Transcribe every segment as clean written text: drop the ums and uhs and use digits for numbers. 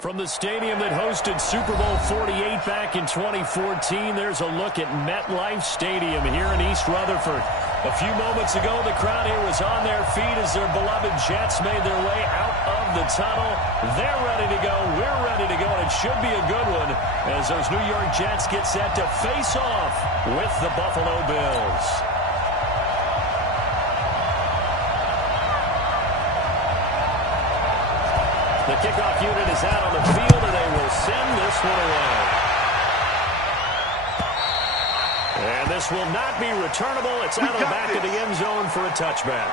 From the stadium that hosted Super Bowl 48 back in 2014, there's a look at MetLife Stadium here in East Rutherford. A few moments ago, the crowd here was on their feet as their beloved Jets made their way out of the tunnel. They're ready to go. We're ready to go, and it should be a good one as those New York Jets get set to face off with the Buffalo Bills. The kickoff unit is out on the field, and they will send this one away. And this will not be returnable. It's out of the back of the end zone for a touchback.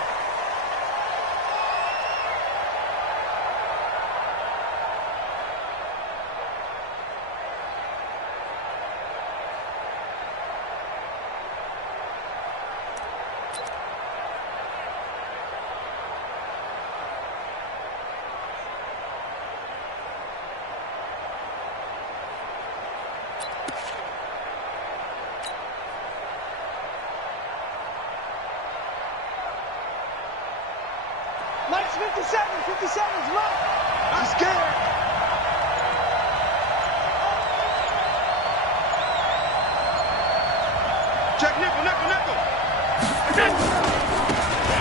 Nice 57's low. I'm scared. Check nickel. Now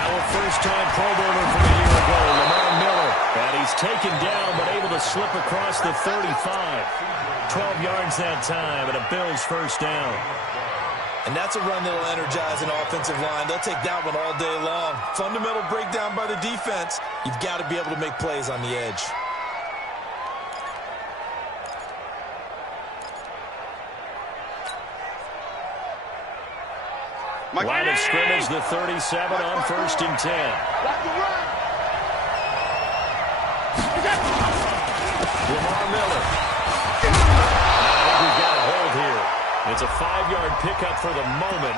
a first-time Pro Bowler from a year ago, Lamar Miller. And he's taken down but able to slip across the 35. 12 yards that time and a Bills first down. And that's a run that will energize an offensive line. They'll take that one all day long. Fundamental breakdown by the defense. You've got to be able to make plays on the edge. Line of scrimmage, the 37 on 1st and 10. Lamar Miller. We've got a hold here. It's a 5-yard pickup for the moment.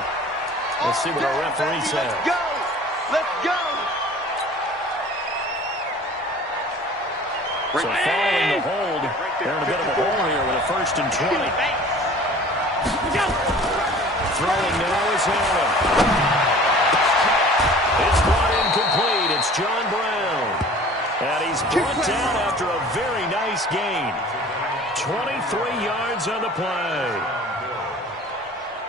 Let's see what our referee says. Let's go. So following the hold, they're in a bit of a hole here with a 1st and 20. Throwing now is Allen. It's brought incomplete. It's John Brown. And he's brought down after a very nice gain. 23 yards on the play.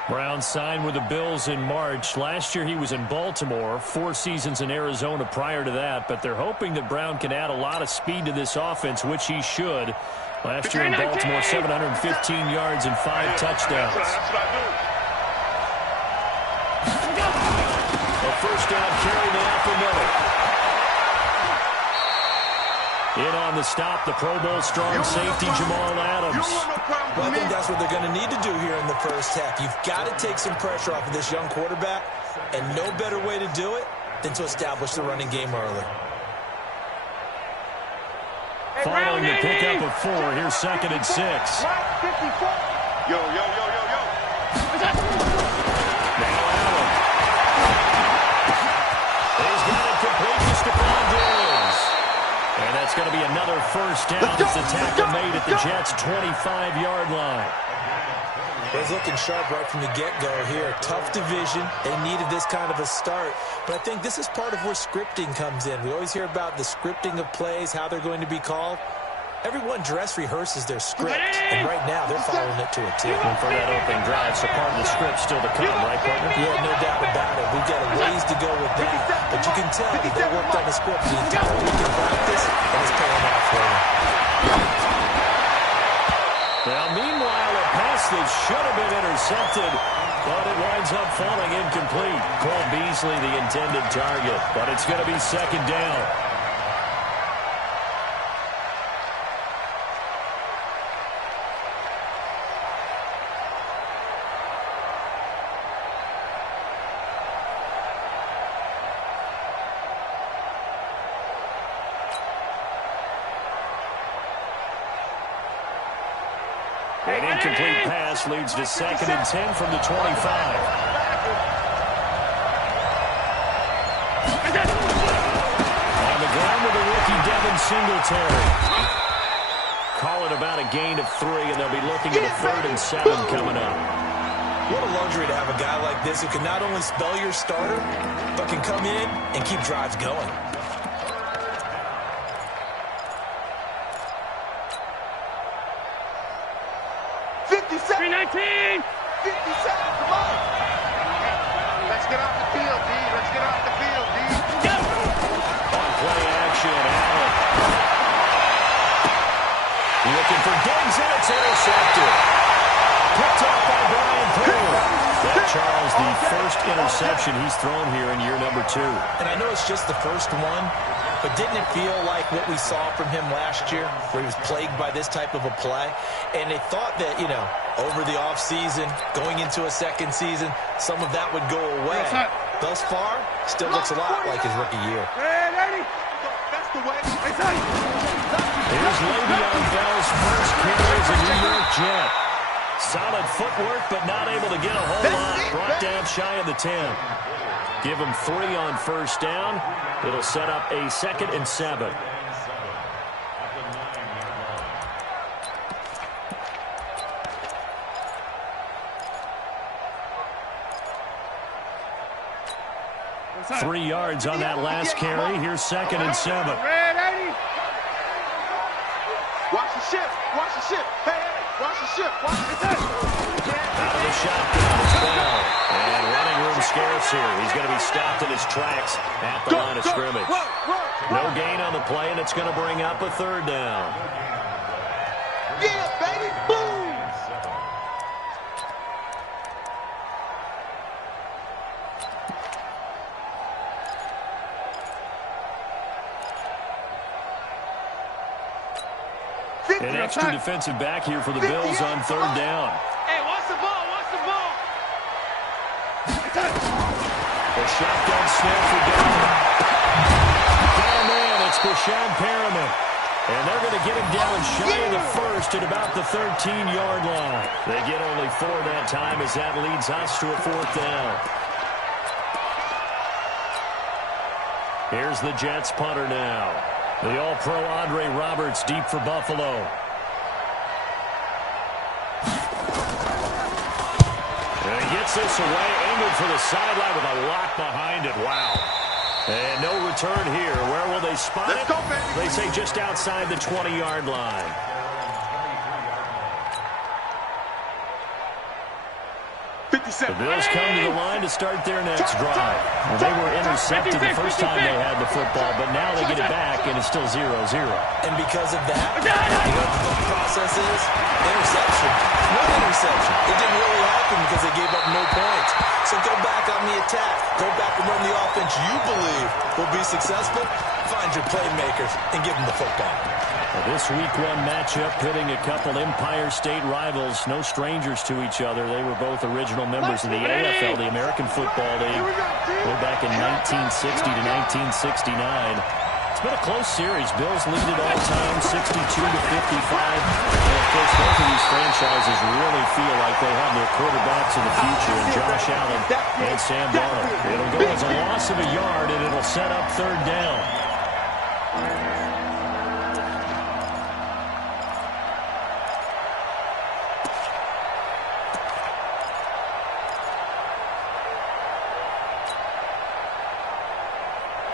Brown signed with the Bills in March. Last year he was in Baltimore, 4 seasons in Arizona prior to that, but they're hoping that Brown can add a lot of speed to this offense, which he should. Last year in Baltimore, 715 yards and 5 touchdowns. A first down carry now for Miller. In on the stop, the Pro Bowl strong safety Jamal Adams. Well, I think that's what they're going to need to do here in the first half. You've got to take some pressure off of this young quarterback, and no better way to do it than to establish the running game early. Following the pickup of 4, here's 2nd and 6. Yo. Now Allen. He's got it complete to Stephon Diggs. And that's going to be another first down as the tackle made at the Jets' 25-yard line. It's looking sharp right from the get-go here. Tough division. They needed this kind of a start. But I think this is part of where scripting comes in. We always hear about the scripting of plays, how they're going to be called. Everyone dress rehearses their script, and right now they're following it to a T. And for that opening drive, so part of the script still to come, right, partner? Yeah, no doubt about it. We've got a ways to go with that. But you can tell that they worked on the script the entire week in practice, and it's paying off for them. Now, meanwhile, a pass that should have been intercepted, but it winds up falling incomplete. Cole Beasley, the intended target, but it's going to be 2nd down. An incomplete pass leads to 2nd and 10 from the 25. On the ground with the rookie Devin Singletary. Call it about a gain of 3, and they'll be looking at a 3rd and 7 coming up. What a luxury to have a guy like this who can not only spell your starter, but can come in and keep drives going. 17! 57, come on! Let's get off the field, D. Let's get off the field, D. Go! On play action, Allen. Looking for Diggs, and it's intercepted. Picked off by Brian Poole. That, Charles, the first interception he's thrown here in year number 2. And I know it's just the first one, but didn't it feel like what we saw from him last year, where he was plagued by this type of a play? And they thought that, over the offseason, going into a second season, some of that would go away. Thus far, still looks a lot like his rookie year. That's the way. Here's Le'Veon Bell's first carry as a New York Jet. Solid footwork, but not able to get a whole lot. Brought down shy of the 10. Give him 3 on first down. It'll set up a 2nd and 7. Three yards on that last carry. Here's 2nd and 7. Watch the ship. Watch the ship. Hey, watch the ship. Watch the ship. Out of the shotgun as well. And running room scarce here. He's going to be stopped in his tracks at the line of scrimmage. No gain on the play, and it's going to bring up a 3rd down. Yeah, baby. Boom. An extra defensive back here for the Bills on 3rd down. Hey, watch the ball. Watch the ball. The shotgun snap for Donovan. Oh, man, it's Brashad Perriman. And they're going to get him down shy of the 1st at about the 13-yard line. They get only 4 that time as that leads us to a 4th down. Here's the Jets punter now. The All-Pro Andre Roberts deep for Buffalo. And he gets this away, angled for the sideline with a lock behind it. Wow. And no return here. Where will they spot it? Go, baby. They say just outside the 20-yard line. The Bills come to the line to start their next drive. Well, they were intercepted the first time they had the football, but now they get it back, and it's still 0-0. And because of that, you know what the process is? Interception. No interception. It didn't really happen because they gave up no points. So go back on the attack. Go back and run the offense you believe will be successful. Find your playmakers and give them the football. Well, this Week 1 matchup pitting a couple Empire State rivals, no strangers to each other. They were both original members of the AFL, the American Football League, way back in 1960 to 1969. It's been a close series. Bills lead it all time, 62 to 55. And of course, both of these franchises really feel like they have their quarterbacks of the future in Josh Allen and Sam Darnold. It'll go as a loss of a yard, and it'll set up 3rd down.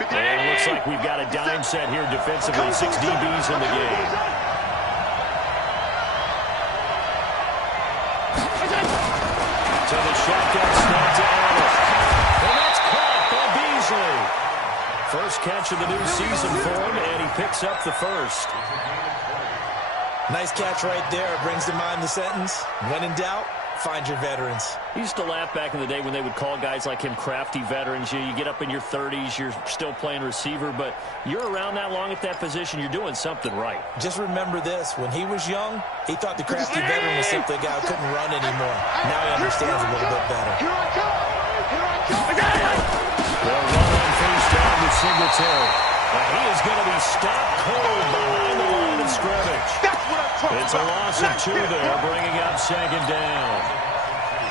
And it looks like we've got a dime set here defensively. 6 DBs in the game. To the shotgun snap to Allen. And that's caught by Beasley. First catch of the new season for him, and he picks up the 1st. Nice catch right there. Brings to mind the sentence, when in doubt, find your veterans. I used to laugh back in the day when they would call guys like him crafty veterans. You get up in your 30s, you're still playing receiver, but you're around that long at that position, you're doing something right. Just remember this. When he was young, he thought the crafty veteran was simply a guy who couldn't run anymore. Now he understands a little bit better. Here I come. Here I come. They'll run on first down with Singletary. And he is going to be stopped cold behind the line of scrimmage. That's what I'm talking It's a loss of 2 there, bringing up 2nd down.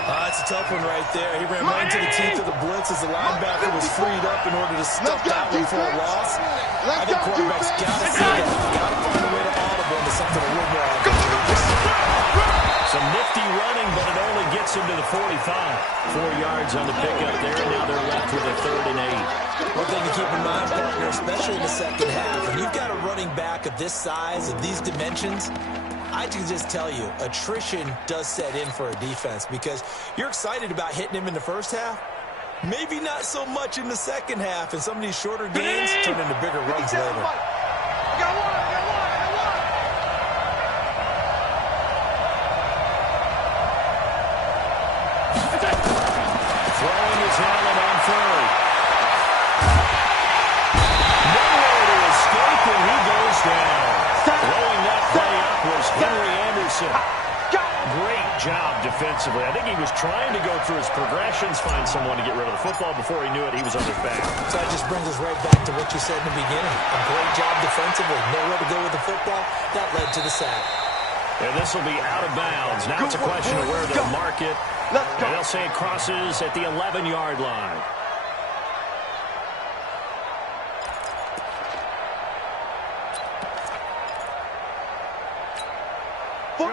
That's a tough one right there. He ran right into the teeth of the blitz as the linebacker was freed up in order to stuff that one for a loss. I think quarterbacks got to see that. Got to find a way to audible into something a little more advantageous. Some nifty running, but it only gets him to the 45. 4 yards on the pickup there, and now they're left with a 3rd and 8. One thing to keep in mind, partner, especially in the second half, when you've got a running back of this size, of these dimensions, I can just tell you, attrition does set in for a defense because you're excited about hitting him in the first half. Maybe not so much in the second half, and some of these shorter gains turn into bigger runs later. Throwing is Allen on third. Nowhere to escape, and he goes down. Throwing that play up was Henry Anderson. Great job defensively. I think he was trying to go through his progressions, find someone to get rid of the football. Before he knew it, he was on his back. So that just brings us right back to what you said in the beginning. A great job defensively. Nowhere to go with the football. That led to the sack. And this will be out of bounds. Now it's a question of where they'll mark it. And they'll say it crosses at the 11-yard line.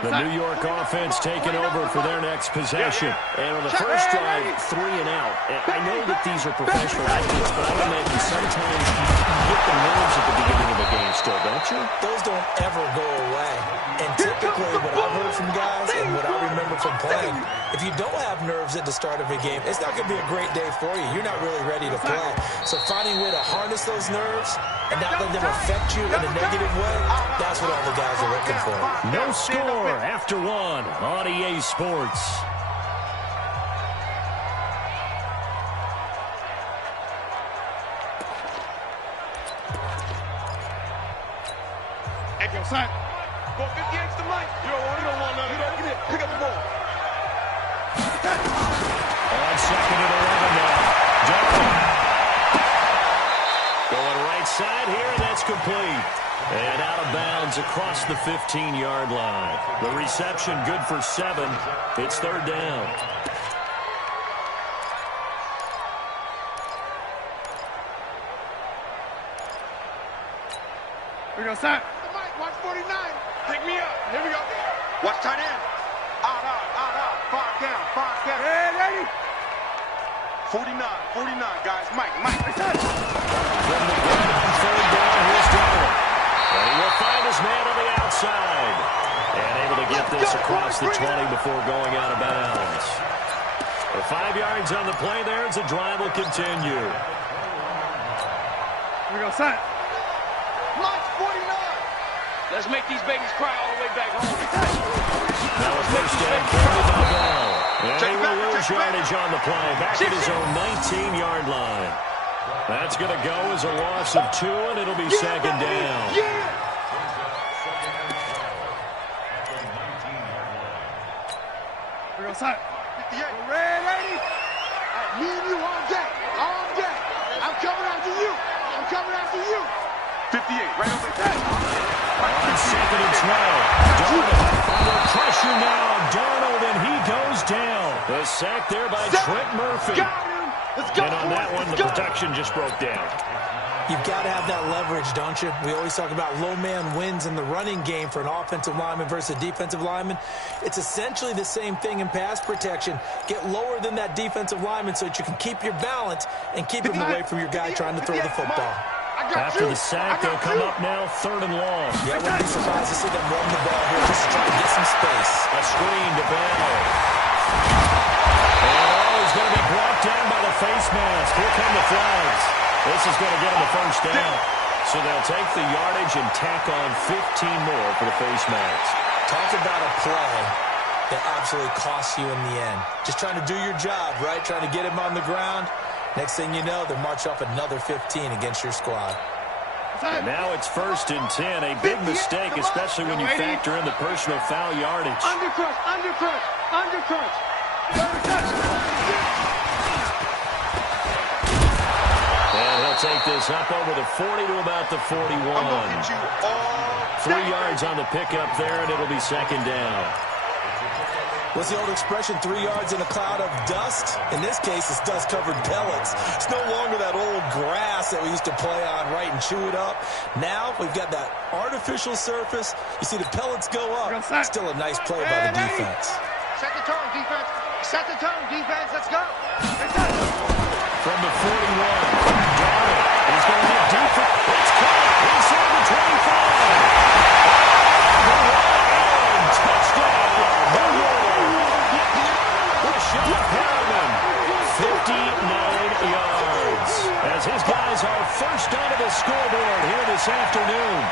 The New York offense taking over for their next possession. And on the first drive, 3 and out. And I know that these are professional athletes, but I would imagine sometimes you get the nerves at the beginning of a game still, don't you? Those don't ever go away. And typically what I've heard from guys and what I remember from playing, if you don't have nerves at the start of a game, it's not going to be a great day for you. You're not really ready to play. So finding a way to harness those nerves and not let them affect you in a negative way, that's what all the guys are looking for. No score after one on EA Sports. Echo, sign. Go 58 to Mike. You don't want none. Get it. Pick up the ball. On second and 11 now. Darnold. Going right side here, and that's complete. And out of bounds across the 15-yard line. The reception good for 7. It's third down. Here we go, Sam. Watch 49. Pick me up. Here we go. Watch tight end. Out. Far down. Hey, ready? 49, guys. Mike. From the gun on third down, here's Darnold. And he will find his man on the outside. And able to get this across the 20 before going out of bounds. For 5 yards on the play there, as the drive will continue. Here we go, Sam. Mike, 49. Let's make these babies cry all the way back home. Now a first down carry by Bell. And he will lose yardage on the play. Back at his own 19-yard line. That's going to go as a loss of 2, and it'll be second down. Here we go, Sam. 58. Ready? Me and you all day. I'm coming after you. 58, right over there. On second and 12. Darnold under pressure now. Darnold, and he goes down. The sack there by Trent Murphy. Got him. Let's go. And on that one, the protection just broke down. You've got to have that leverage, don't you? We always talk about low man wins in the running game for an offensive lineman versus a defensive lineman. It's essentially the same thing in pass protection. Get lower than that defensive lineman so that you can keep your balance and keep him away from your guy trying to throw the football. After the sack, they'll come up now 3rd and long. Yeah, I wouldn't be surprised to see them run the ball here just to try to get some space. A screen to Bell. And he's going to be brought down by the face mask. Here come the flags. This is going to get him the first down. So they'll take the yardage and tack on 15 more for the face mask. Talk about a play that absolutely costs you in the end. Just trying to do your job, right? Trying to get him on the ground. Next thing you know, they're marching off another 15 against your squad. And now it's 1st and 10. A big mistake, especially when you factor in the personal foul yardage. Undercrunch. And he'll take this up over the 40 to about the 41. 3 yards on the pickup there, and it'll be second down. What's the old expression, 3 yards in a cloud of dust? In this case, it's dust-covered pellets. It's no longer that old grass that we used to play on, right, and chew it up. Now we've got that artificial surface. You see the pellets go up. Still a nice play by the defense. Set the tone, defense. Let's go. From the 41, Darnold is going to get deep for it's caught inside the 25. scoreboard here this afternoon.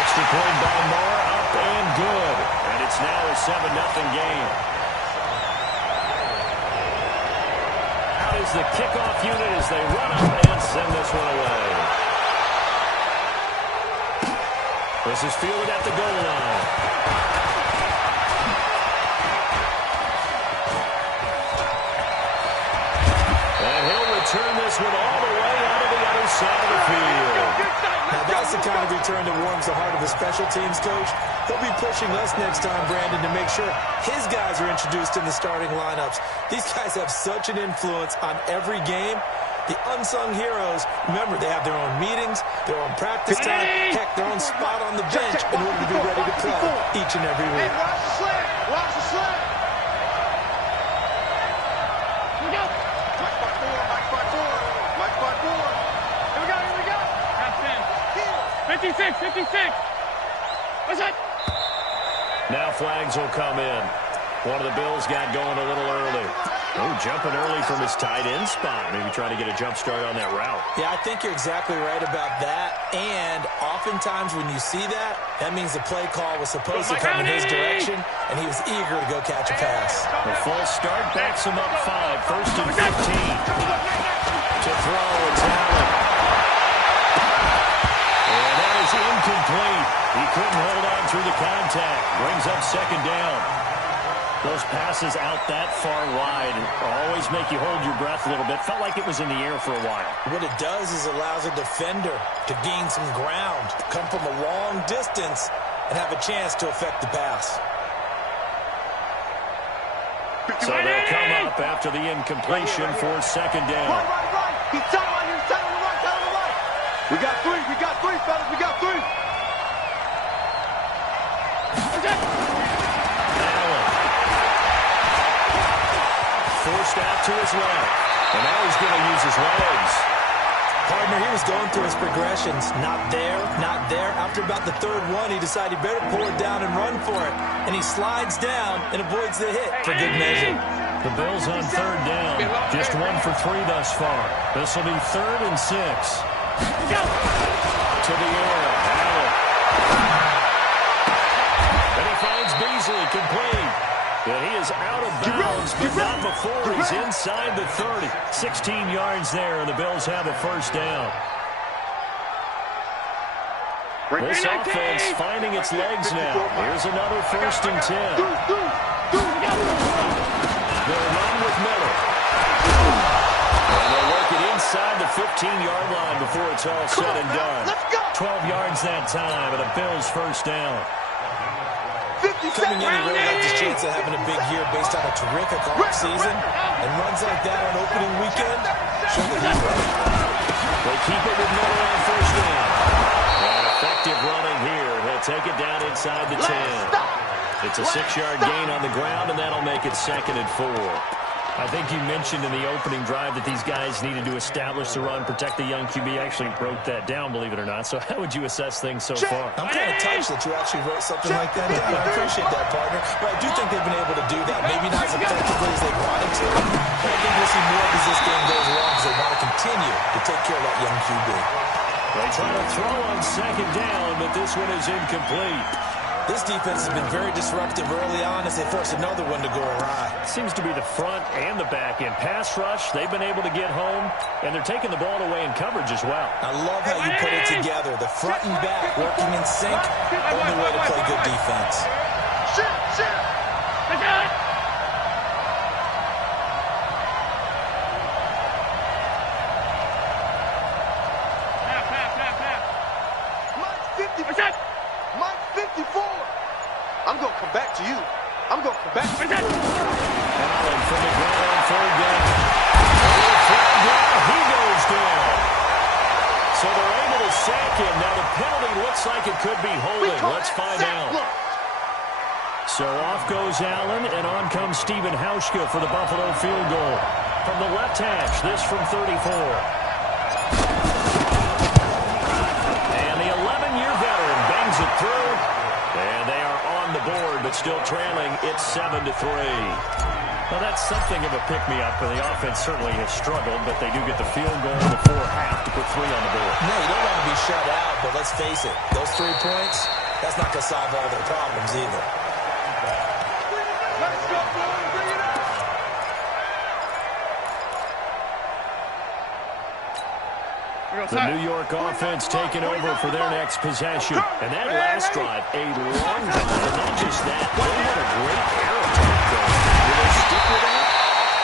Extra point by Moore, up and good. And it's now a 7-0 game. Out is the kickoff unit as they run up and send this one away. This is fielded at the goal line. And he'll return this one all the way out of the other side of the field. Now, that's the kind of return that warms the heart of a special teams coach. He'll be pushing us next time, Brandon, to make sure his guys are introduced in the starting lineups. These guys have such an influence on every game. The unsung heroes, remember, they have their own meetings, their own practice time, heck, their own spot on the bench in order to be ready to play each and every week. Hey, watch the slant. Watch the slant. Here we go. Mike by four. Mike by four. Mike by four. Here we go. Here we go. That's 10. 56. What's that? Now flags will come in. One of the Bills got going a little early. Oh, jumping early from his tight end spot. Maybe trying to get a jump start on that route. Yeah, I think you're exactly right about that. And oftentimes when you see that, that means the play call was supposed to come in his direction, and he was eager to go catch a pass. The full start backs him up 5. First and 15. To throw, it's Allen. And that is incomplete. He couldn't hold on through the contact. Brings up second down. Those passes out that far wide always make you hold your breath a little bit. Felt like it was in the air for a while. What it does is allows a defender to gain some ground, come from a long distance, and have a chance to affect the pass. So they'll come up after the incompletion for second down. Right. He's tight right here. He's tight on the right. Tight on the right. We got three, fellas. We got three. Forced out to his left. And now he's going to use his legs. Partner, he was going through his progressions. Not there, not there. After about the third one, he decided he better pull it down and run for it. And he slides down and avoids the hit for good measure. The Bills on third down. Just 1 for 3 thus far. This will be 3rd and 6. To the air. Allen. And he finds Beasley complete. And he is out of bounds, but not before he's inside the 30. 16 yards there, and the Bills have a first down. This offense finding its legs now. Here's another 1st and 10. They'll run with Miller. And they'll work it inside the 15-yard line before it's all said and done. 12 yards that time, and a Bills first down. Coming in, he really liked his chance of having a big year based on a terrific offseason. And runs like that on opening weekend show that he's ready. They keep it with Miller on first down. And effective running here. He'll take it down inside the 10. It's a 6-yard gain on the ground, and that'll make it 2nd and 4. I think you mentioned in the opening drive that these guys needed to establish the run, protect the young QB. I actually wrote that down, believe it or not. So how would you assess things so far? I'm kind of touched that you actually wrote something like that down. I appreciate that, partner. But I do think they've been able to do that. Maybe not as effectively as they wanted to. But I think we'll see more as this game goes along because they want to continue to take care of that young QB. They try to throw on second down, but this one is incomplete. This defense has been very disruptive early on as they force another one to go awry. Seems to be the front and the back end. Pass rush, they've been able to get home, and they're taking the ball away in coverage as well. I love how you put it together. The front and back working in sync, only way to play good defense. Mike 54. I'm going to come back to you. I'm going to come back to you. Allen from the ground on third down. He goes down. So they're able to sack him. Now the penalty looks like it could be holding. Let's find out. So off goes Allen, and on comes Stephen Hauschka for the Buffalo field goal. From the left hash, this from 34. And the 11-year veteran bangs it through. And they are on the board, but still trailing. It's 7-3. Well, that's something of a pick-me-up, and the offense certainly has struggled, but they do get the field goal before half to put 3 on the board. No, you don't want to be shut out, but let's face it, those 3 points, that's not going to solve all their problems either. Let's go, boys. Bring it up. The New York offense taking over for their next possession. And that last drive, a long drive, and not just that, they had a great air attack going. Will they stick with that?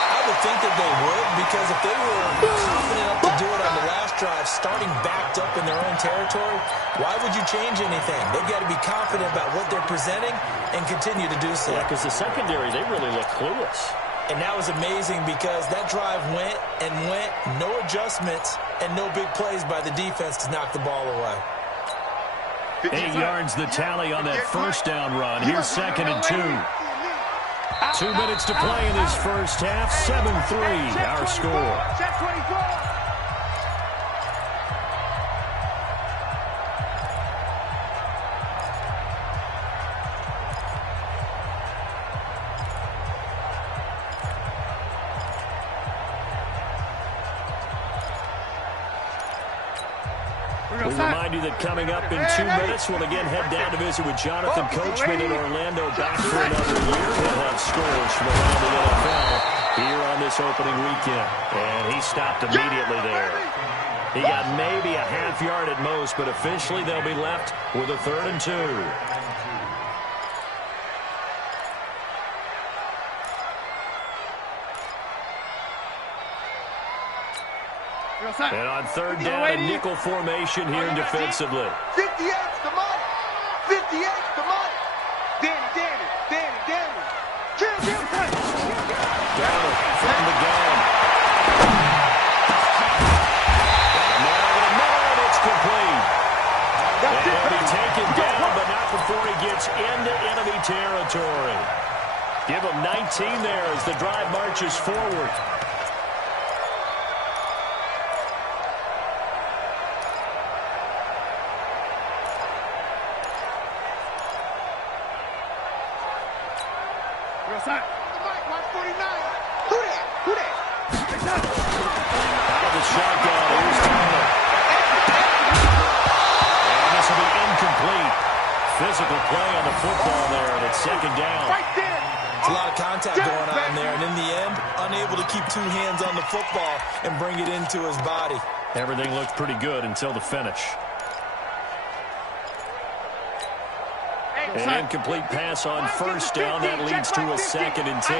I would think that they would, because if they were confident enough to do it on the last drive, starting backed up in their own territory, why would you change anything? They've got to be confident about what they're presenting and continue to do so. Yeah, because the secondary, they really look clueless. And that was amazing because that drive went and went, no adjustments, and no big plays by the defense to knock the ball away. 8 yards the tally on that first down run. Here's 2nd and 2. 2 minutes to play in this first half. 7-3 our score. Check 24. We remind you that coming up in 2 minutes, we'll again head down to visit with Jonathan Coachman in Orlando, back for another year. He'll have scores from around the NFL here on this opening weekend. And he stopped immediately there. He got maybe a half yard at most, but officially they'll be left with a 3rd and 2. And on 3rd down, a nickel formation here defensively. 58's the money. 58's the money. Danny. Down from the gun. And it's complete. And he'll be taken down, but not before he gets into enemy territory. Give him 19 there as the drive marches forward. Watch 49. Who that? Out of the shotgun, here's Tyler. And this will be incomplete. Physical play on the football there, and it's 2nd down. Right there. There's a lot of contact going on there, and in the end, unable to keep 2 hands on the football and bring it into his body. Everything looked pretty good until the finish. An incomplete pass on 1st down. That leads to a 2nd and 10.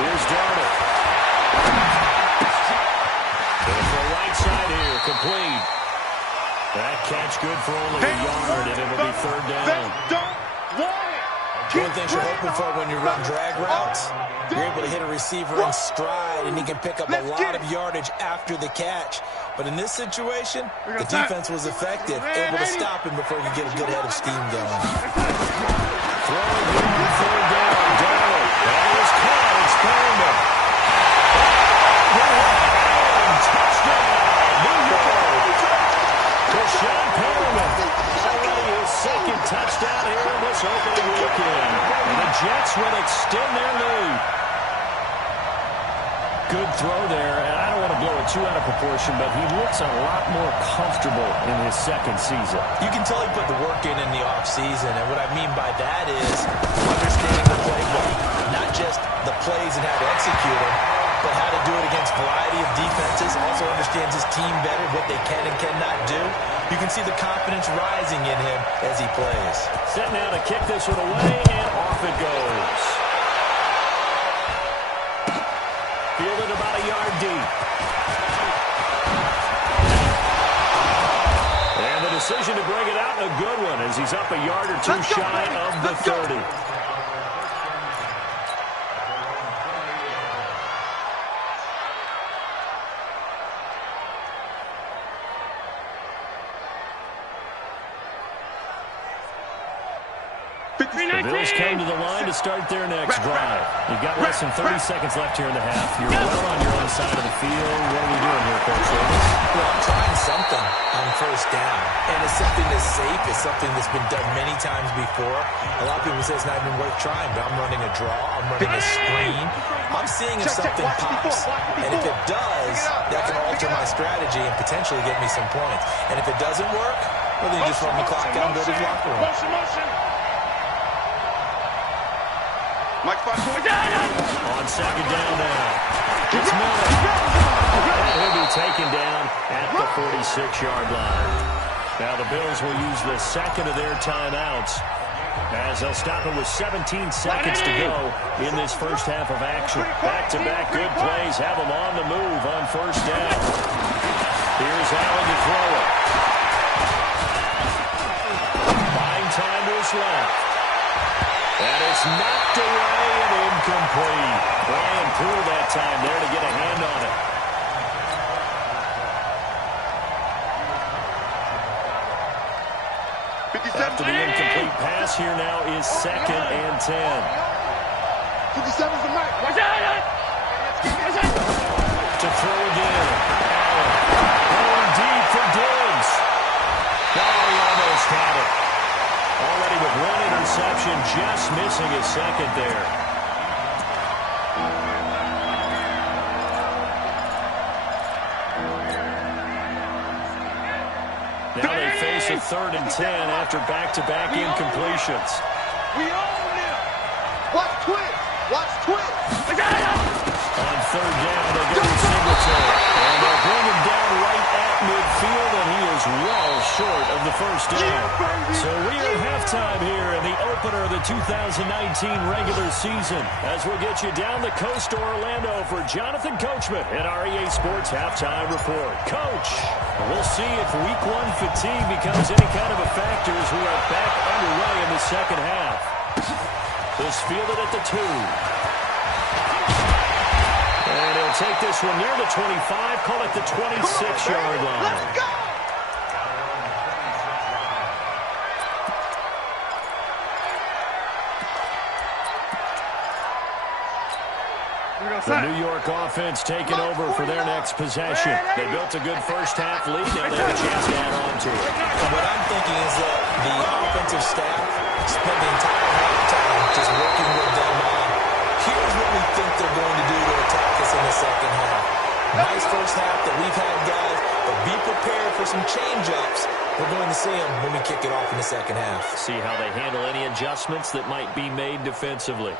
Here's Darnold. Going for a right side here. Complete. That catch good for only a yard, and it'll be 3rd down. One thing you're hoping for when you run drag routes, you're able to hit a receiver in stride, and he can pick up a lot of yardage after the catch. But in this situation, the defense was effective, able to stop him before he could get a good head of steam going. Throwing here on 3rd down. Darnold. That is caught. It's Perriman. Touchdown. New York. Rashawn Perriman. Already his 2nd touchdown here in this opening weekend. And the Jets will extend their lead. Good throw there, and I don't want to blow it too out of proportion, but he looks a lot more comfortable in his 2nd season. You can tell he put the work in the offseason, and what I mean by that is understanding the playbook, not just the plays and how to execute them, but how to do it against a variety of defenses, also understands his team better, what they can and cannot do. You can see the confidence rising in him as he plays. Set now to kick this one away, and off it goes. Fielded about a yard deep. And the decision to bring it out, a good one, as he's up a yard or 2 shy of the 30. The Bills come to the line to start their next drive. You've got less than 30 seconds left here in the half. You're well on your own side of the field. What are we doing here, Coach Davis? Well, I'm trying something on first down. And it's something that's safe. It's something that's been done many times before. A lot of people say it's not even worth trying, but I'm running a draw. I'm running a screen. I'm seeing if something pops. And if it does, that can alter my strategy and potentially get me some points. And if it doesn't work, well, then you just run the clock out and go to the locker room. On second down now. It's Miller. And he'll be taken down at the 46-yard line. Now the Bills will use the second of their timeouts as they'll stop it with 17 seconds to go in this first half of action. Back-to-back good plays have them on the move on first down. Here's Allen to throw it. Buying time to his left. And it's knocked away and incomplete. Brian Poole that time there to get a hand on it. After the incomplete pass, here now is second and 10. 57's the mic. To throw again. Allen going deep for Diggs. Oh, he almost had it. Already with one interception, just missing his second there. Now they face a 3rd and 10 after back-to-back incompletions. We own them. Watch twitch. Watch twitch. On third down, they go to Singletary. And they'll bring him down right at midfield, and he is well short of the first down. So we are at halftime here in the opener of the 2019 regular season as we'll get you down the coast to Orlando for Jonathan Coachman at our EA Sports Halftime Report. Coach, we'll see if week one fatigue becomes any kind of a factor as we are back underway in the second half. This fielded at the 2. And he'll take this one near the 25, call it the 26-yard line. Let's go! The New York offense taking over for their next possession. They built a good first half lead. Now they have a chance to add on to it. What I'm thinking is that the offensive staff spent the entire halftime just working with them on, here's what we think they're going to do to attack us in the second half. Nice first half that we've had, guys, but be prepared for some change-ups. We're going to see them when we kick it off in the second half. See how they handle any adjustments that might be made defensively.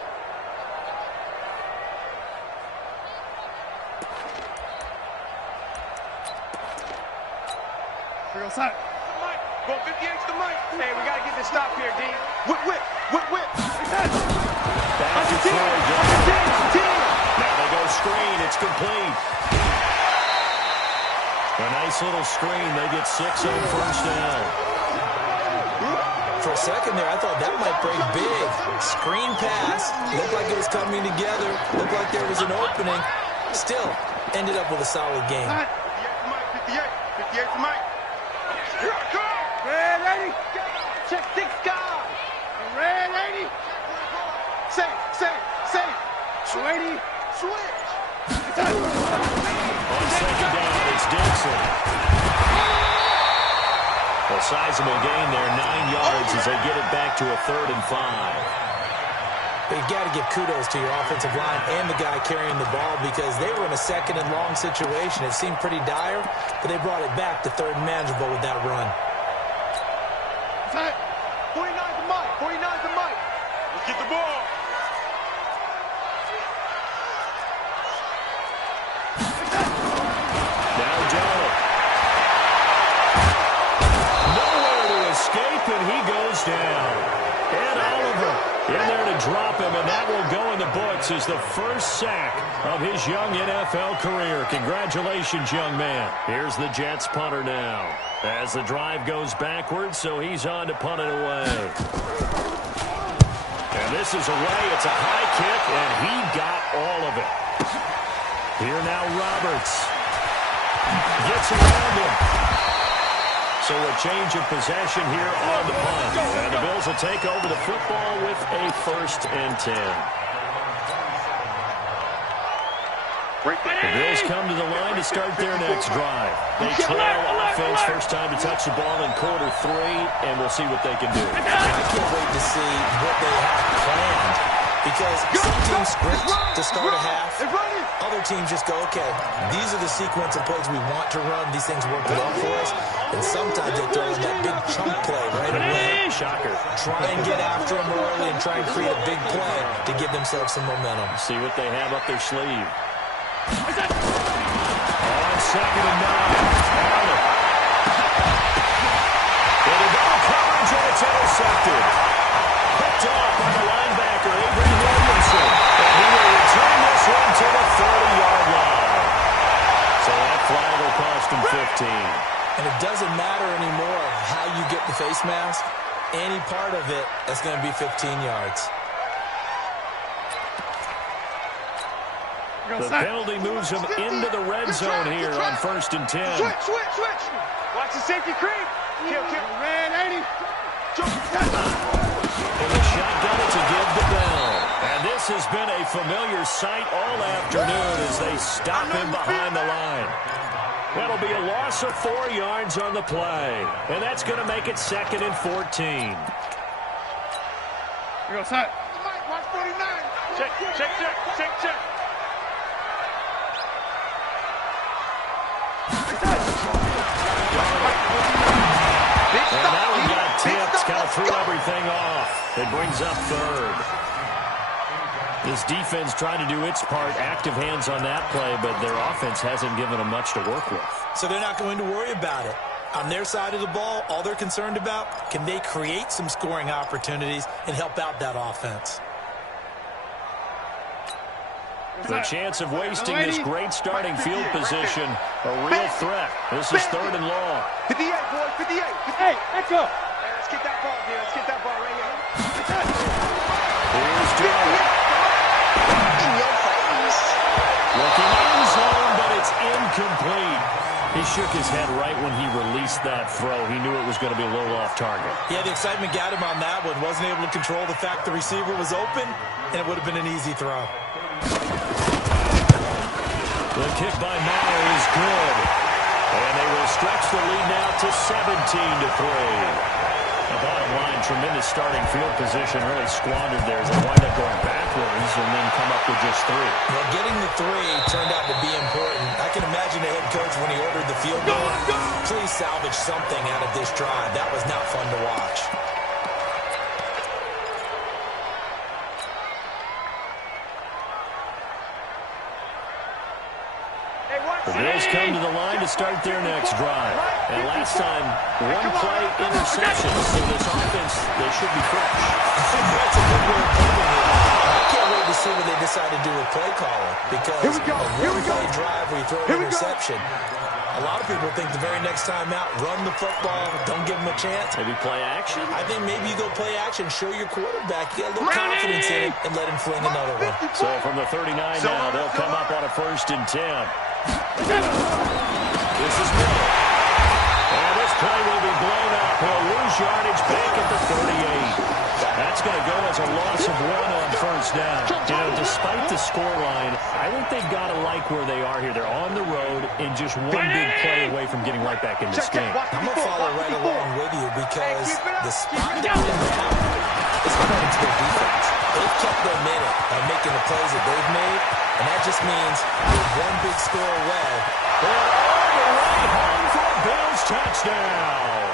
Outside. Go 58's the mic. Hey, we got to get this stop here, D. Whip. Back to throw. Now they go screen. It's complete. A nice little screen. They get 6 on first down. For a second there, I thought that might break big. Screen pass. Looked like it was coming together. Looked like there was an opening. Still, ended up with a solid game. 58's the mic. Here I come. Red 80. Check 6 guys. Red 80. Safe. 280. Switch. On second down, it's Dixon. A sizable gain there, 9 yards as they get it back to a 3rd and 5. But you've got to give kudos to your offensive line and the guy carrying the ball because they were in a 2nd and long situation. It seemed pretty dire, but they brought it back to 3rd and manageable with that run. 49's the mic. 49's the mic. Let's get the ball. Now Donald. Nowhere to escape, and he goes down. And Oliver in there to drop him, and that will go in the books as the first sack of his young NFL career. Congratulations, young man. Here's the Jets punter now as the drive goes backwards, so he's on to punt it away. And this is away. It's a high kick, and he got all of it. Here now Roberts gets around him. So a change of possession here on the punt. And the Bills will take over the football with a 1st and 10. The Bills come to the line to start their next drive. They trail offense, first time to touch the ball in quarter 3, and we'll see what they can do. I can't wait to see what they have planned, because some teams script to start a half. Other teams just go, okay, these are the sequence of plays we want to run. These things work well for us. And sometimes they throw in that big chunk play right away. Shocker. Try and get after them early and try and create a big play to give themselves some momentum. See what they have up their sleeve. On 2nd and 9. Arnold. Into double coverage, and it's intercepted. Picked off by the linebacker, Avery Williamson. And he will return this one to the 30-yard line. So that flag will cost him 15. And it doesn't matter anymore how you get the face mask. Any part of it, that's going to be 15 yards. The penalty moves him into the red zone here on 1st and 10. Switch. Watch the safety creep. Kill. Red 80. In the shotgun, it's a give to Bell. And this has been a familiar sight all afternoon as they stop him behind the line. That'll be a loss of 4 yards on the play. And that's going to make it 2nd and 14. Here goes Hut. Watch 49. Check. And now we got tipped, kind of threw everything off. It brings up 3rd. This defense trying to do its part, active hands on that play, but their offense hasn't given them much to work with. So they're not going to worry about it. On their side of the ball, all they're concerned about, can they create some scoring opportunities and help out that offense? The chance of wasting this great starting field position, a real threat. This is 3rd and long. 58, boy, 58. Hey, let's go. Hey, let's get that ball, dude. Let's get that ball right here. Here's Joe. In your face. Looking in zone, but it's incomplete. He shook his head right when he released that throw. He knew it was going to be a little off target. Yeah, the excitement got him on that one. Wasn't able to control the fact the receiver was open, and it would have been an easy throw. The kick by Meyer is good. And they will stretch the lead now to 17-3. The bottom line, tremendous starting field position, really squandered there as they wind up going backwards and then come up with just 3. Well, getting the 3 turned out to be important. I can imagine the head coach when he ordered the field goal. Please salvage something out of this drive. That was not fun to watch. The Bills come to the line to start their next drive. And last time, 1 play interception. So this offense, they should be fresh. That's a good way of putting it. I can't wait to see what they decide to do with play calling. Because a 1-play drive where you throw an interception, a lot of people think the very next time out, run the football, don't give them a chance. Maybe play action? I think maybe you go play action, show your quarterback, get a little confidence in him, and let him fling another one. So from the 39 now, they'll come up on a 1st and 10. This is Miller. And this play will be blown up. He'll lose yardage back at the 38. That's going to go as a loss of 1 on 1st down. You know, despite the scoreline, I think they've got to like where they are here. They're on the road and just 1 big play away from getting right back in this game. I'm going to follow right along with you because the spot they're in now is credit to their defense. They've kept them in it by making the plays that they've made, and that just means they're 1 big score away. They're all the way home for a Bills touchdown.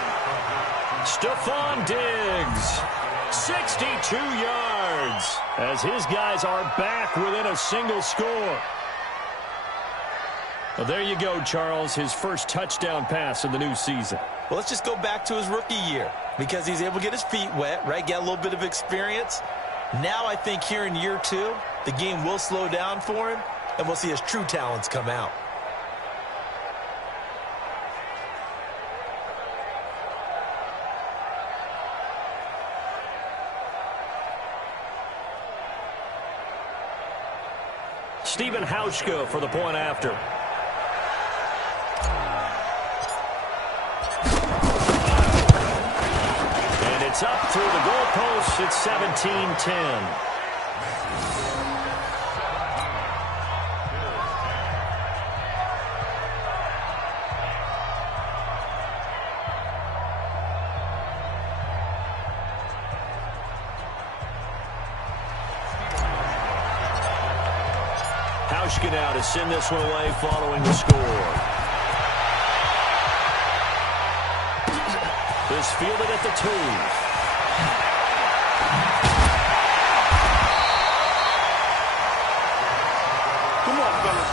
Stephon Diggs, 62 yards, as his guys are back within a single score. Well, there you go, Charles, his first touchdown pass of the new season. Well, let's just go back to his rookie year because he's able to get his feet wet, right, get a little bit of experience. Now I think here in year 2, the game will slow down for him, and we'll see his true talents come out. Stephen Hauschka for the point after. It's up through the goalposts. It's 17-10. Now to send this one away following the score. Is fielded at the 2. Come on, fellas.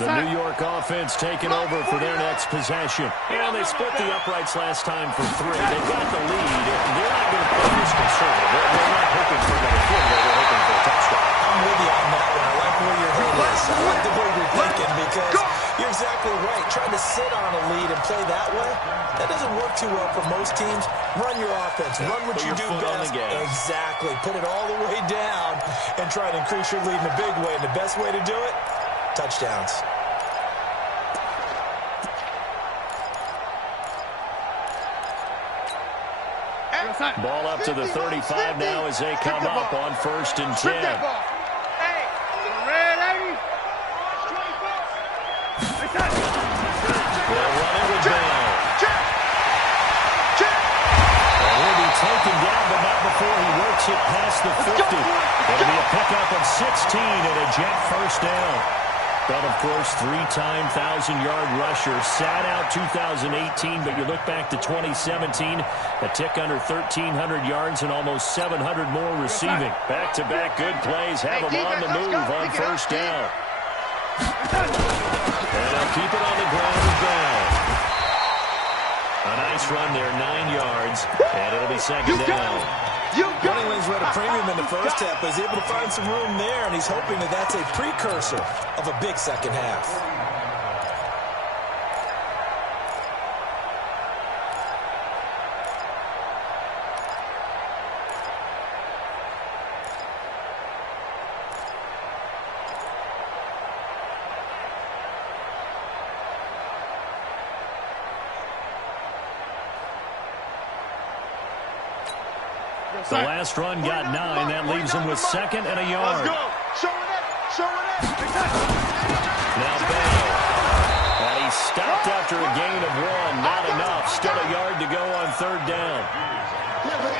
The New York offense taking over for their next possession. And they split the uprights last time for 3. They've got the lead. They're not going to play this conservative. They're not hoping for another field goal. They're hoping for a touchdown. I'm with you on that one. I like where your head is. I like the way you're thinking because you're exactly right. Trying to sit on a lead and play that way, that doesn't work too well for most teams. Run your offense. Run what you do best. Exactly. Put it all the way down and try to increase your lead in a big way. And the best way to do it, touchdowns. Ball up to the 35 now as they come up on 1st and 10. Hey, ready? They'll run it with Bell. And he'll be taken down, but not before he works it past the 50. It'll be a pickup of 16 and a Jet first down. But, of course, 3-time 1,000-yard rusher. Sat out 2018, but you look back to 2017, a tick under 1,300 yards and almost 700 more receiving. Back-to-back good plays have him on the move on 1st down. And they'll keep it on the ground with Bell. A nice run there, 9 yards, and it'll be 2nd down. Running lanes were at a premium in the first half, but he's able to find some room there, and he's hoping that that's a precursor of a big second half. The last run got 9. That leaves him with 2nd and a yard. Let's go. Show it up. Show it up. Now Bell. And he stopped after a gain of 1. Not enough. Still a yard to go on 3rd down.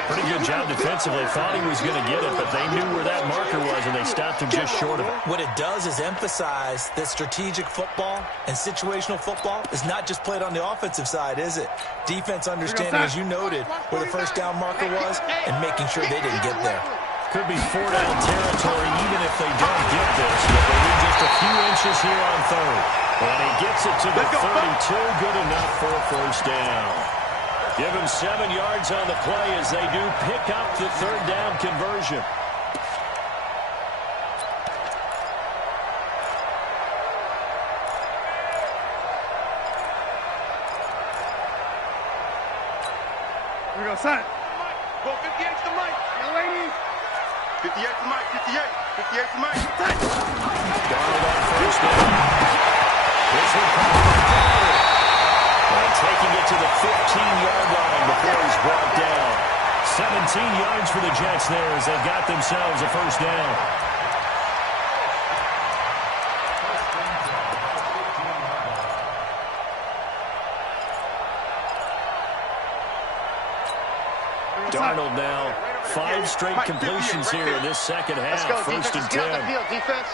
Pretty good job defensively. Thought he was going to get it, but they knew where that marker was, and they stopped him just short of it. What it does is emphasize that strategic football and situational football is not just played on the offensive side, is it? Defense understanding, as you noted, where the 1st down marker was and making sure they didn't get there. Could be 4-down territory even if they don't get this, but they need just a few inches here on 3rd. And he gets it to the 32. Good enough for a 1st down. Give him 7 yards on the play as they do pick up the 3rd down conversion. Here we go, son. Go 58 to the mic. You ladies. 58 to Mike. 58. 58 to Mike. Darnold on 1st down. This will come to the corner. And taking it to the 15-yard line before he's brought down. 17 yards for the Jets there as they got themselves a 1st down. Darnold now 5 straight completions here in this 2nd half. 1st and 10. Defense.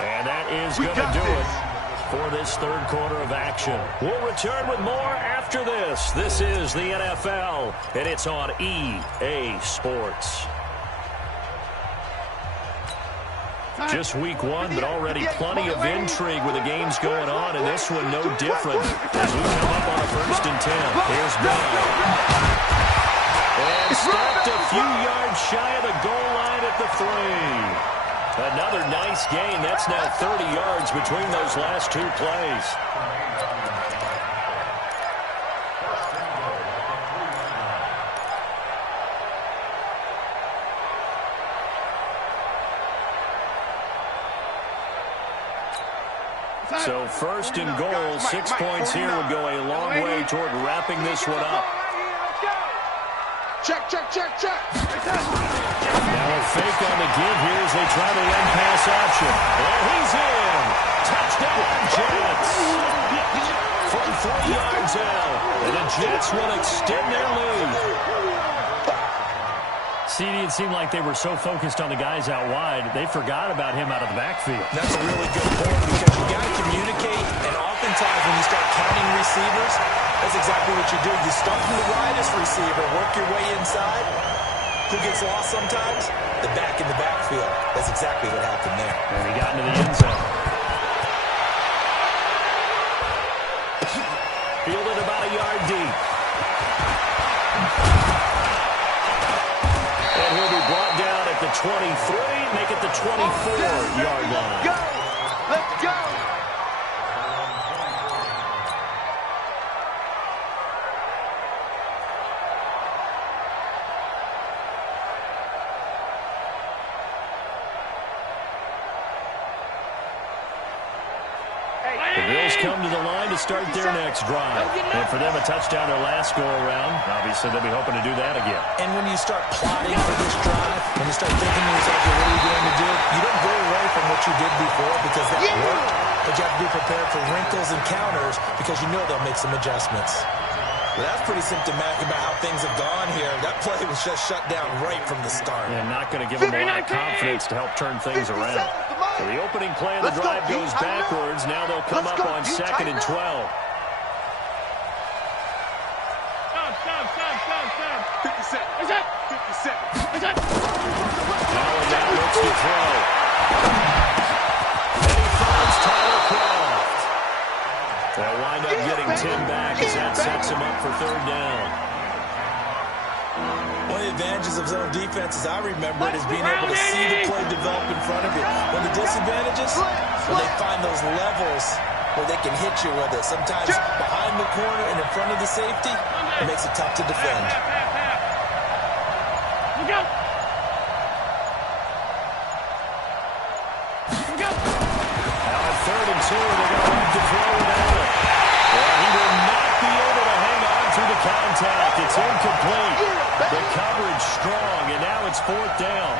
And that is going to do it for this 3rd quarter of action. We'll return with more after this. This is the NFL, and it's on EA Sports. Just week one, but already plenty of intrigue with the games going on, and this one no different as we come up on a 1st and 10. Here's Bell. And stopped a few yards shy of the goal line at the 3. Another nice gain. That's now 30 yards between those last 2 plays. So 1st and goal, 6 points here would go a long way toward wrapping this one up. Check. Now a fake on the give here as they try the run pass option. And he's in. Touchdown, Jets. From 3 yards out. And the Jets will extend their lead. CD, it seemed like they were so focused on the guys out wide, they forgot about him out of the backfield. That's a really good point because you got to communicate, and oftentimes when you start counting receivers, that's exactly what you do. You start from the widest receiver, work your way inside. Who gets lost sometimes? The back in the backfield. That's exactly what happened there. And he got into the end zone. Fielded about a yard deep. And he'll be brought down at the 23, make it the 24-yard line. Go! Let's go! The Bills come to the line to start their next drive. And for them, a touchdown their last go-around. Obviously, they'll be hoping to do that again. And when you start plotting for this drive, when you start thinking to yourself, what are you going to do? You don't go away from what you did before because that worked. But you have to be prepared for wrinkles and counters because you know they'll make some adjustments. Well, that's pretty symptomatic about how things have gone here. That play was just shut down right from the start. And not going to give them a lot of confidence to help turn things around. So the opening play of the drive goes backwards. Now they'll come up on 2nd and 12. Stop. 57. Is that? 57. Is that? Now looks to throw. And he finds Tyler Croft. They'll wind up getting 10 back as that sets him up for 3rd down. One of the advantages of zone defenses I remember is being able to see the play develop in front of you. One of the disadvantages, when they find those levels where they can hit you with it. Sometimes behind the corner and in front of the safety, it makes it tough to defend. Now at 3rd and 2, they're going to have to throw it out. Well, he will not be able to hang on through the contact. It's incomplete. The coverage strong, and now it's 4th down.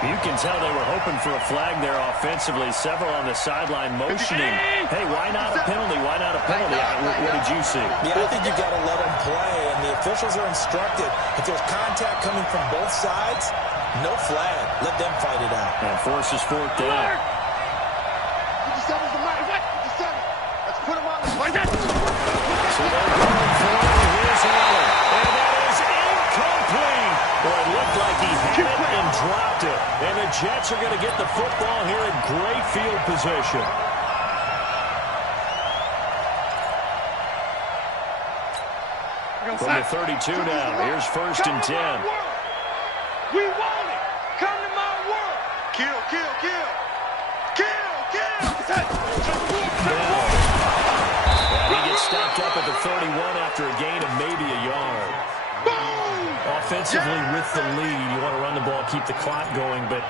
You can tell they were hoping for a flag there offensively. Several on the sideline motioning. Hey, why not a penalty? Why not a penalty? What did you see? Yeah, I think you've got to let them play, and the officials are instructed. If there's contact coming from both sides, no flag. Let them fight it out. And forces 4th down. 57's the mark. 57. Let's put him on the play. So they're going for it. Here's Allen. And that is incomplete. Boy, it looked like he had it and dropped it. And the Jets are going to get the football here in great field position. From the 32 now. Here's 1st and 10. We want it. Come to my world. Kill. And he gets stopped up at the 31 after a gain of maybe a yard. Offensively with the lead, you want to run the ball, keep the clock going, but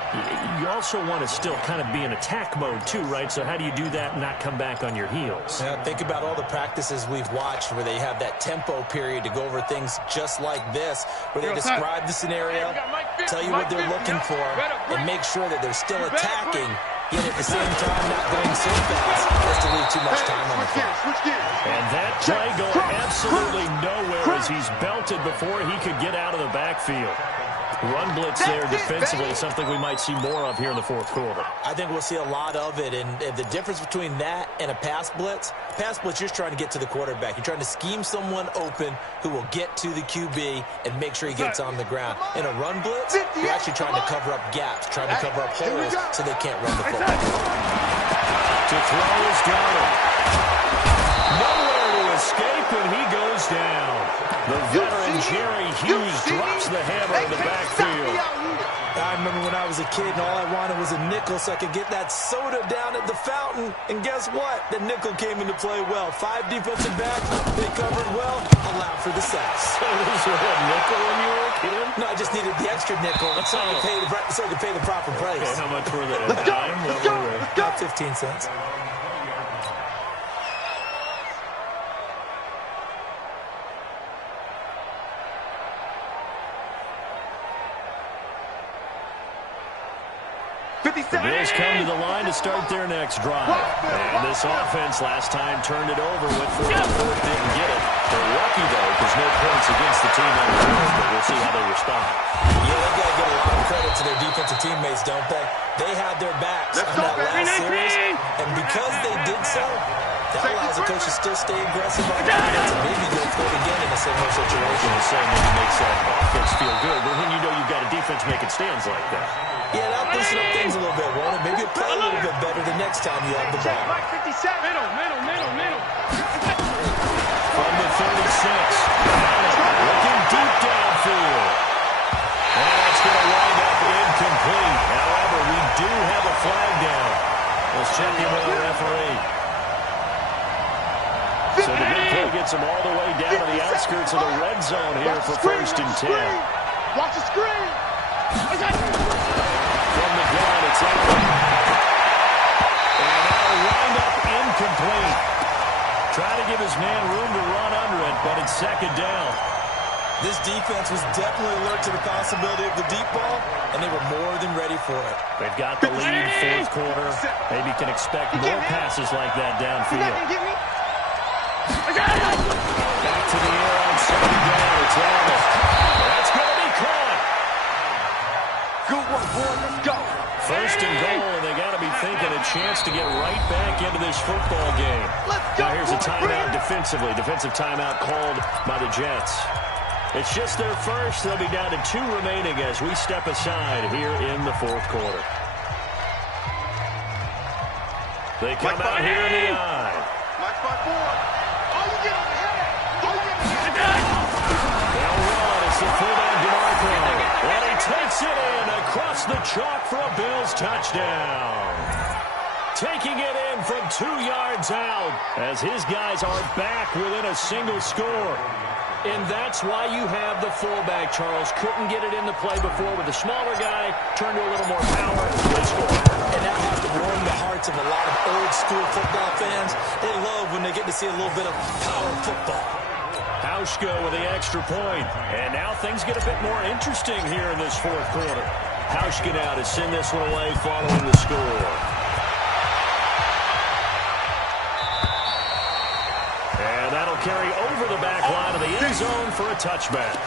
you also want to still kind of be in attack mode too, right? So how do you do that and not come back on your heels? Now, think about all the practices we've watched where they have that tempo period to go over things just like this, where they describe the scenario, tell you what they're looking for, and make sure that they're still attacking, yet at the same time not going so fast as to leave too much time on the clock. And that play going absolutely nowhere as he's belted before he could get out of the backfield. Run blitz there defensively is something we might see more of here in the fourth quarter. I think we'll see a lot of it, and the difference between that and a pass blitz, you're just trying to get to the quarterback. You're trying to scheme someone open who will get to the QB and make sure he gets on the ground. In a run blitz, you're actually trying to cover up gaps, trying to cover up holes so they can't run the football. To throw is Donald. Nowhere to escape, and he goes down. The veteran Jerry Hughes drops the hammer in the backfield. I remember when I was a kid and all I wanted was a nickel so I could get that soda down at the fountain. And guess what? The nickel came into play well. 5 defensive backs, they covered well, allowed for the sacks. So this was a nickel when you were a kid? No, I just needed the extra nickel so I could pay the proper price. Okay, how much were they? A dime? Let's go. About 15 cents. The Bills come to the line to start their next drive. And this offense last time turned it over with 4 on 4th, didn't get it. They're lucky, though, because no points against the team on the field, but we'll see how they respond. Yeah, they've got to give a lot of credit to their defensive teammates, don't they? They had their backs on that last series, and because they did so, that allows the coach to still stay aggressive on offense and maybe go for it again in a similar situation. And so maybe makes that offense feel good, but when you know you've got a defense making stands like that. Yeah, that'll loosen up things a little bit, won't it? Maybe play a little bit better the next time you have the ball. Middle. From the 36, looking deep downfield. And it's going to wind up incomplete. However, we do have a flag down. Let's check in with the referee. So the big play gets him all the way down to the outskirts of the red zone here for 1st and 10. Watch the screen. From the ground, it's out. And now a wind-up incomplete. Try to give his man room to run under it, but it's 2nd down. This defense was definitely alert to the possibility of the deep ball, and they were more than ready for it. They've got the lead, 4th quarter. Maybe can expect more passes like that downfield. Back to the air on 2nd down. It's Elvis. That's going to be caught. Good work, boy. Let's go. 1st and goal, and they got to be thinking a chance to get right back into this football game. Now here's a timeout defensively. Defensive timeout called by the Jets. It's just their first. They'll be down to 2 remaining as we step aside here in the 4th quarter. They come out here in the eye. Watch my boy. Oh, you get on the head. They'll run. It's the fullback DeMarco. And he takes it in across the chalk for a Bills touchdown. Taking it in from 2 yards out as his guys are back within a single score. And that's why you have the fullback, Charles. Couldn't get it into play before with the smaller guy. Turned to a little more power. They scored. And that has to warm the hearts of a lot of old-school football fans. They love when they get to see a little bit of power football. Hauschka with the extra point. And now things get a bit more interesting here in this 4th quarter. Hauschka now to send this one away following the score. And that'll carry over the back line of the end zone for a touchback.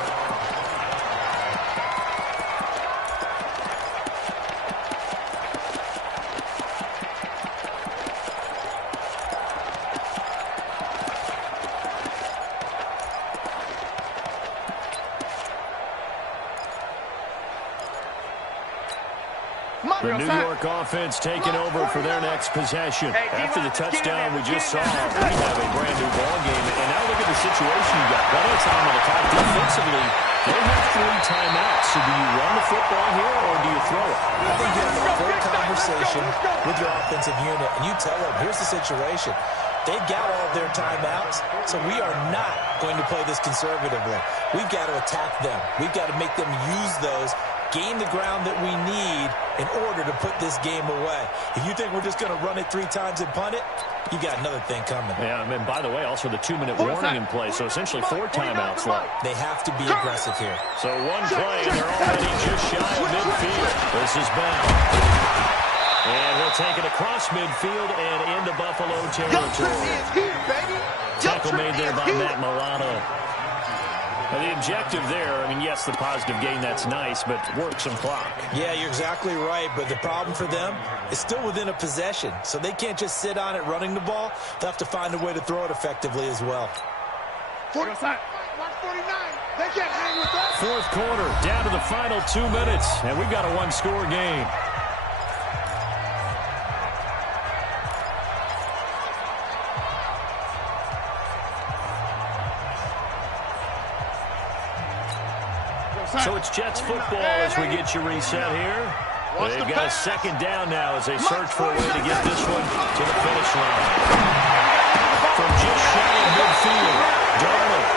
The New York offense taking over for their next possession. After the touchdown we just saw, we have a brand new ball game. And now look at the situation you got. Plenty of time on the clock defensively. They have 3 timeouts. So do you run the football here or do you throw it? I think you have a full conversation with your offensive unit, and you tell them, here's the situation. They've got all of their timeouts, so we are not going to play this conservatively. We've got to attack them. We've got to make them use those, gain the ground that we need in order to put this game away. If you think we're just going to run it 3 times and punt it, you got another thing coming. Yeah, and by the way, also the 2-minute warning in play, so essentially 4 timeouts left. They have to be aggressive here. So one play, and they're already just shy of midfield. This is Bell. And he'll take it across midfield and into Buffalo territory. Tackle made there by Matt Milano. Well, the objective there, I mean, yes, the positive gain, that's nice, but work some clock. Yeah, you're exactly right, but the problem for them is still within a possession, so they can't just sit on it running the ball. They'll have to find a way to throw it effectively as well. 49. They can't hang with that. Fourth quarter, down to the final 2 minutes, and we've got a one-score game. So it's Jets football as we get you reset here. They've got a second down now as they search for a way to get this one to the finish line. From just shy of midfield, Darnold.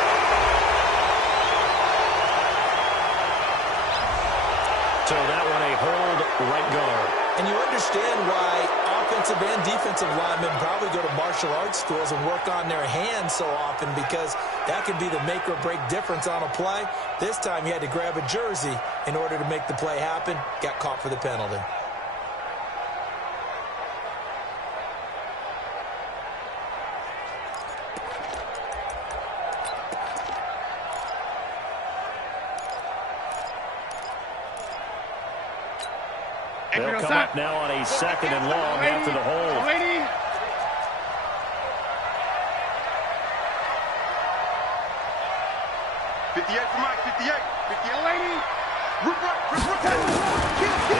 So that one a hold right guard. And you understand why offensive and defensive linemen probably go to martial arts schools and work on their hands so often, because that can be the make or break difference on a play. This time he had to grab a jersey in order to make the play happen. Got caught for the penalty. They'll come up now on a second and long after the hold. 58 for Mike, 58. 58 lady.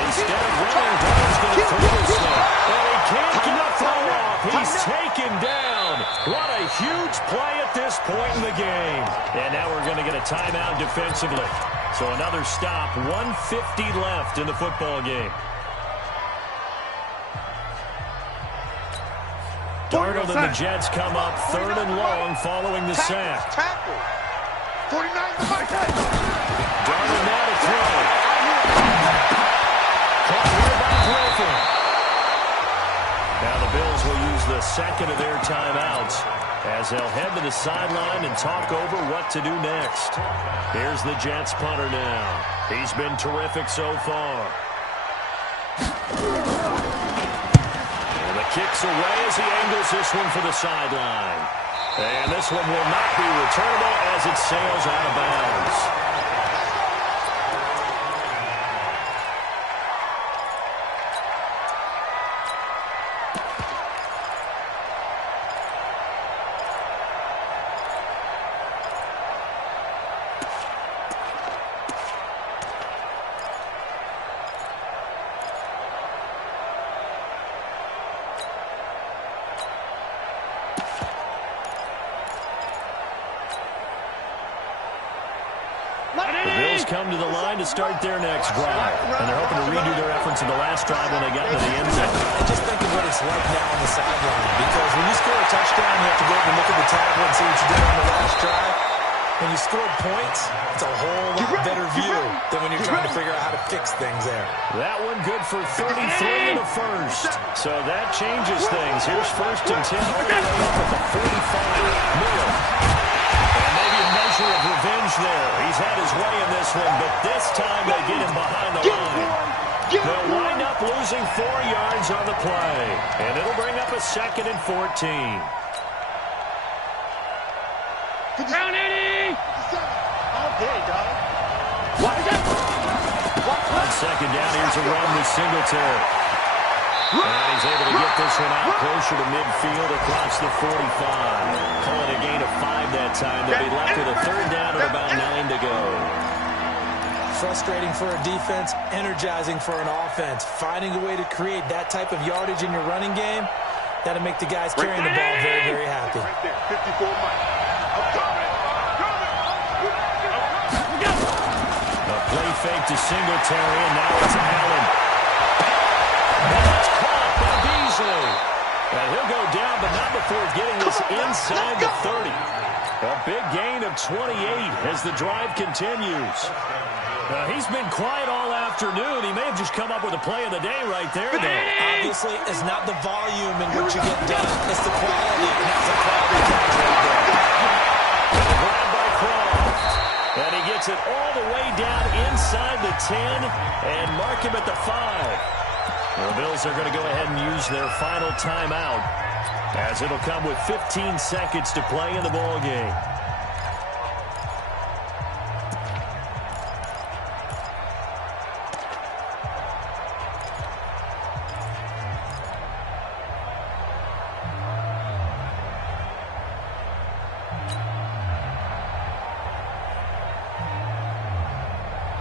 Instead of running, Brown's going to throw this one. And he can't get the throw off. He's taken down. What a huge play at this point in the game. And now we're going to get a timeout defensively. So another stop, 1:50 left in the football game. Darnold and the Jets come up third and long following the sack. 49 for Mike. Darnold now to throw. Caught here by Griffin. Now the Bills will use the second of their timeouts as they'll head to the sideline and talk over what to do next. Here's the Jets punter now. He's been terrific so far. Kicks away as he angles this one for the sideline. And this one will not be returnable as it sails out of bounds. Come to the line to start their next drive. And they're hoping to redo their efforts in the last drive when they got into the end zone. And just think of what it's like now on the sideline. Because when you score a touchdown, you have to go up and look at the table and see what you did on the last drive. When you score points, it's a whole lot better view than when you're trying to figure out how to fix things there. That one good for 33 and a first. So that changes things. Here's first and 10 all the way up at the 45. Miller. Of revenge there. He's had his way in this one, but this time they get him behind the line. They'll wind up losing 4 yards on the play, and it'll bring up a second and 14. Down 80! Okay, dog. On second down, here's a run with Singletary. And he's able to get this one out closer to midfield across the 45. Calling a gain of 5 that time. They'll be left with a third down and about 9 to go. Frustrating for a defense, energizing for an offense. Finding a way to create that type of yardage in your running game, that'll make the guys carrying the ball very, very happy. A play fake to Singletary, and now it's Allen. That's caught by Beasley. And he'll go down, but not before getting this inside the 30. A big gain of 28 as the drive continues. He's been quiet all afternoon. He may have just come up with a play of the day right there, though. Obviously, it's not the volume in which you get done. It's the quality. And that's a quality catch right there. Grab by Croft. And he gets it all the way down inside the 10 and mark him at the 5. The Bills are going to go ahead and use their final timeout as it'll come with 15 seconds to play in the ball game.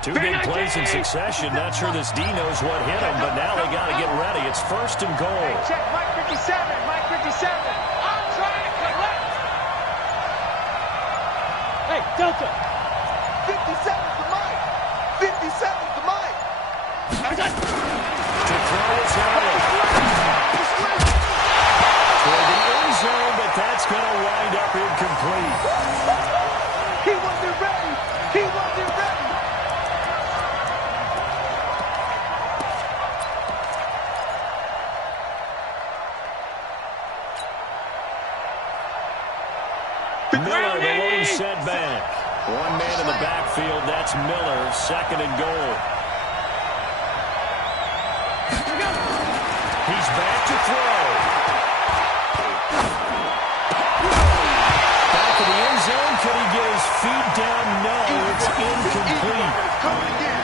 Two big plays in succession. Not sure this D knows what hit him, but now they got to get ready. It's 1st and goal. Hey, check Mike 57. Mike 57. I'm trying to collect. Hey, Delta. 57's the Mike. 57's the Mike. To throw is Allen. Toward the end zone, but that's going to wind up incomplete. He wasn't ready. He wasn't ready. Miller, the lone setback. One man in the backfield. That's Miller, 2nd and goal. He's back to throw. Back to the end zone. Could he get his feet down? No, it's incomplete. Coming again.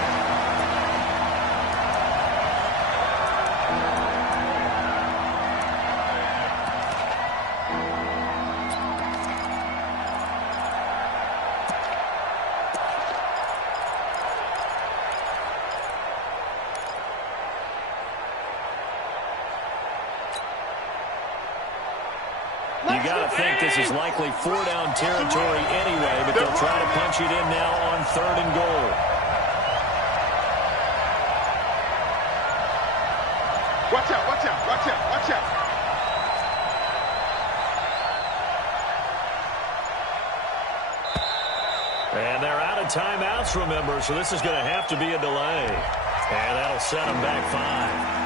You got to think this is likely 4-down territory anyway, but they'll try to punch it in now on 3rd and goal. Watch out, watch out, watch out, watch out. And they're out of timeouts, remember, so this is going to have to be a delay. And that'll set them back 5.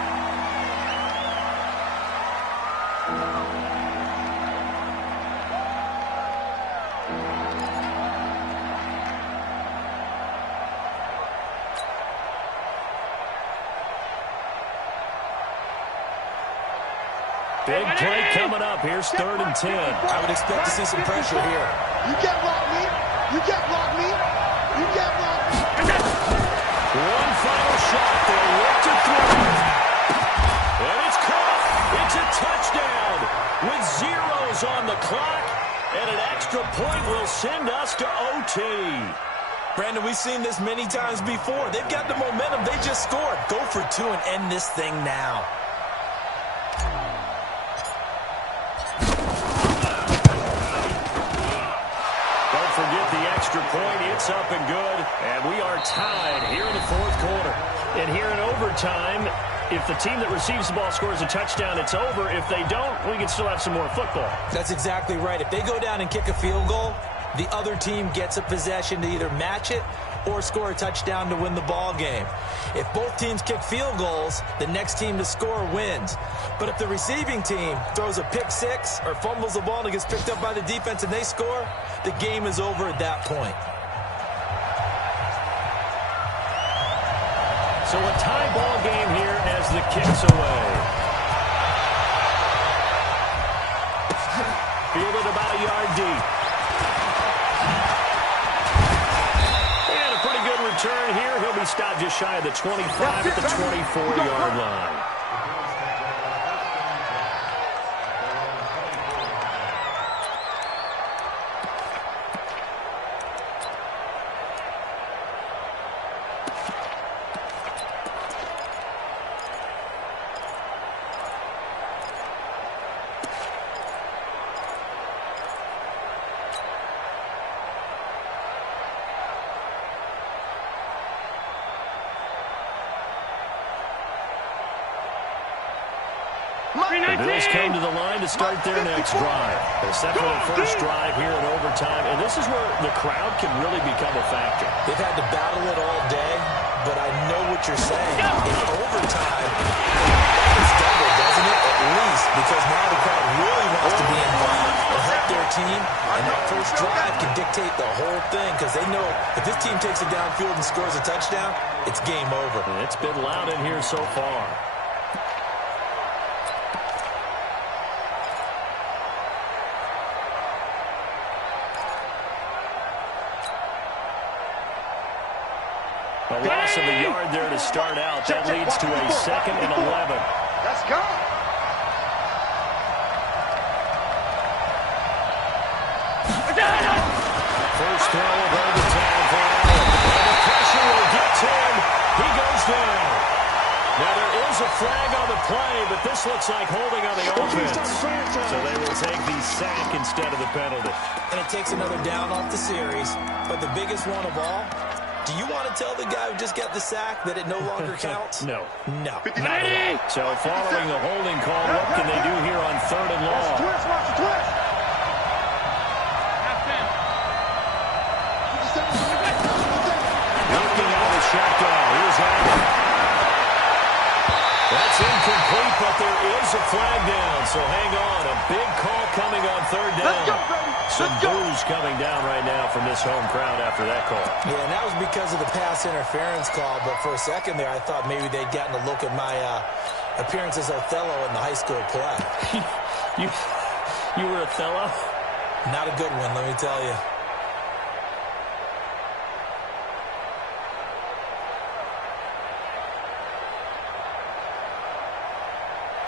Big play coming up. Here's 3rd and 10. I would expect to see some pressure here. You can't block me. You can't block me. You can't block me. One final shot. They'll look to throw. And it's caught. It's a touchdown with zeros on the clock. And an extra point will send us to OT. Brandon, we've seen this many times before. They've got the momentum. They just scored. Go for 2 and end this thing now. Forget the extra point. It's up and good. And we are tied here in the 4th quarter. And here in overtime, if the team that receives the ball scores a touchdown, it's over. If they don't, we can still have some more football. That's exactly right. If they go down and kick a field goal, the other team gets a possession to either match it or score a touchdown to win the ball game. If both teams kick field goals, the next team to score wins. But if the receiving team throws a pick 6 or fumbles the ball and it gets picked up by the defense and they score, the game is over at that point. So a tie ball game here as the kick's away. Fielded about a yard deep. And a pretty good return here. He'll be stopped just shy of the 25 at the 24-yard line. The Bills come to the line to start their next drive. They set for the first drive here in overtime, and this is where the crowd can really become a factor. They've had to battle it all day, but I know what you're saying. In overtime, it's double, doesn't it? At least, because now the crowd really wants to be involved and help their team, and that first drive can dictate the whole thing because they know if this team takes it downfield and scores a touchdown, it's game over. And it's been loud in here so far. A loss of a yard there to start out. That leads to a 2nd and 11. Let's go. First throw of overtime for Allen. And the pressure will get play, but this looks like holding on the offense. So they will take the sack instead of the penalty. And it takes another down off the series. But the biggest one of all, do you want to tell the guy who just got the sack that it no longer counts? No. No. Not at all. So following the holding call, what can they do here on 3rd and long? Watch the twist. Looking out of the shotgun. Here's Allen. That's incomplete, but there is a flag down. So hang on. A big call coming on 3rd down. Let's go, baby. Some boos coming down right now from this home crowd after that call. Yeah, and that was because of the pass interference call. But for a second there, I thought maybe they'd gotten a look at my appearance as Othello in the high school play. You were Othello? Not a good one, let me tell you.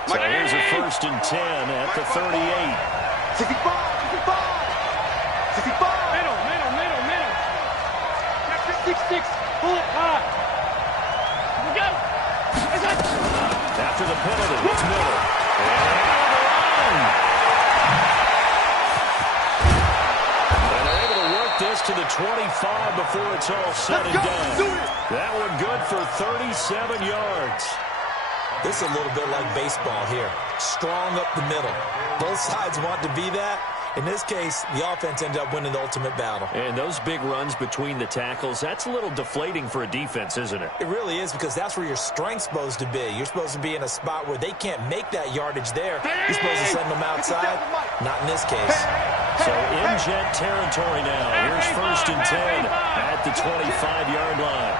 So here's a 1st and 10 at the 38. 65. Middle. 6. Pull it high. We go. After the penalty, it's Miller. And they're able to work this to the 25 before it's all said and done. That one good for 37 yards. This is a little bit like baseball here. Strong up the middle. Both sides want to be that. In this case, the offense ended up winning the ultimate battle. And those big runs between the tackles, that's a little deflating for a defense, isn't it? It really is, because that's where your strength's supposed to be. You're supposed to be in a spot where they can't make that yardage there. You're supposed to send them outside. Not in this case. So in jet territory now. Here's 1st and 10 at the 25-yard line.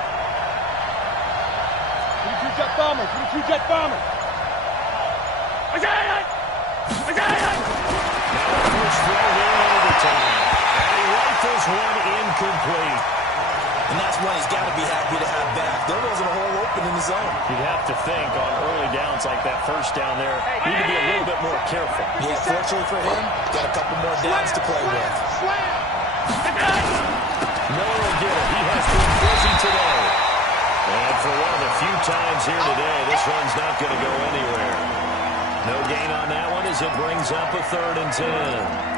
22 jet bomber. First throw here in overtime. And he rifles one incomplete. And that's one he's got to be happy to have back. There wasn't a hole open in the zone. You'd have to think on early downs like that first down there, need to be a little bit more careful. Yeah, fortunately for him, got a couple more downs to play with. Miller will get it. He has to busy today. And for one of the few times here today, this one's not going to go anywhere. No gain on that one as it brings up a 3rd and 10.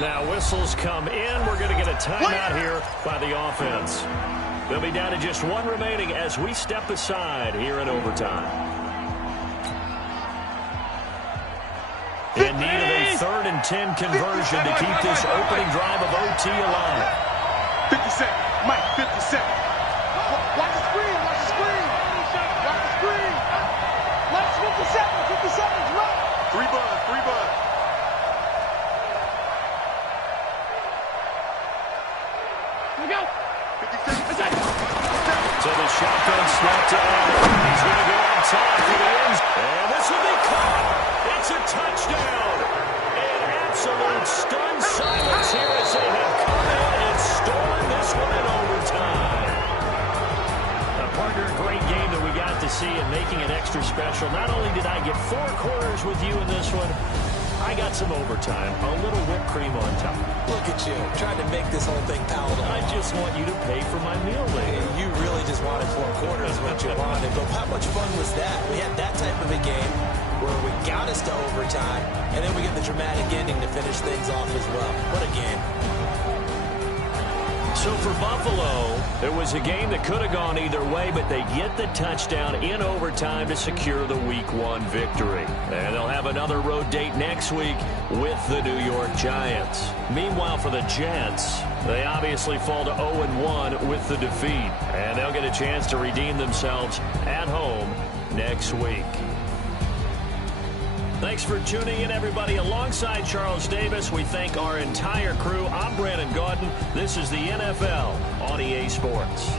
Now whistles come in. We're going to get a timeout here by the offense. They'll be down to just one remaining as we step aside here in overtime. In need of a 3rd and 10 conversion to keep this opening drive of OT alive. 57. Mike, 57. Watch the screen. Watch the screen. Watch the screen. Watch 57. 57's right. 3 buzz. Here we go. 57. So the shotgun snap to Allen. He's going to go on top for the end. And this will be caught. It's a touchdown. An absolute stunned silence here as they have come in and stolen this one in overtime. Partner, a great game that we got to see and making it extra special. Not only did I get 4 quarters with you in this one, I got some overtime, a little whipped cream on top. Look at you, trying to make this whole thing palatable. I just want you to pay for my meal later. You really just wanted 4 quarters what you wanted, but how much fun was that? We had that type of a game where we got us to overtime, and then we get the dramatic ending to finish things off as well. What a game. So for Buffalo, it was a game that could have gone either way, but they get the touchdown in overtime to secure the Week 1 victory. And they'll have another road date next week with the New York Giants. Meanwhile, for the Jets, they obviously fall to 0-1 with the defeat. And they'll get a chance to redeem themselves at home next week. Thanks for tuning in, everybody. Alongside Charles Davis, we thank our entire crew. I'm Brandon Gaudin. This is the NFL on EA Sports.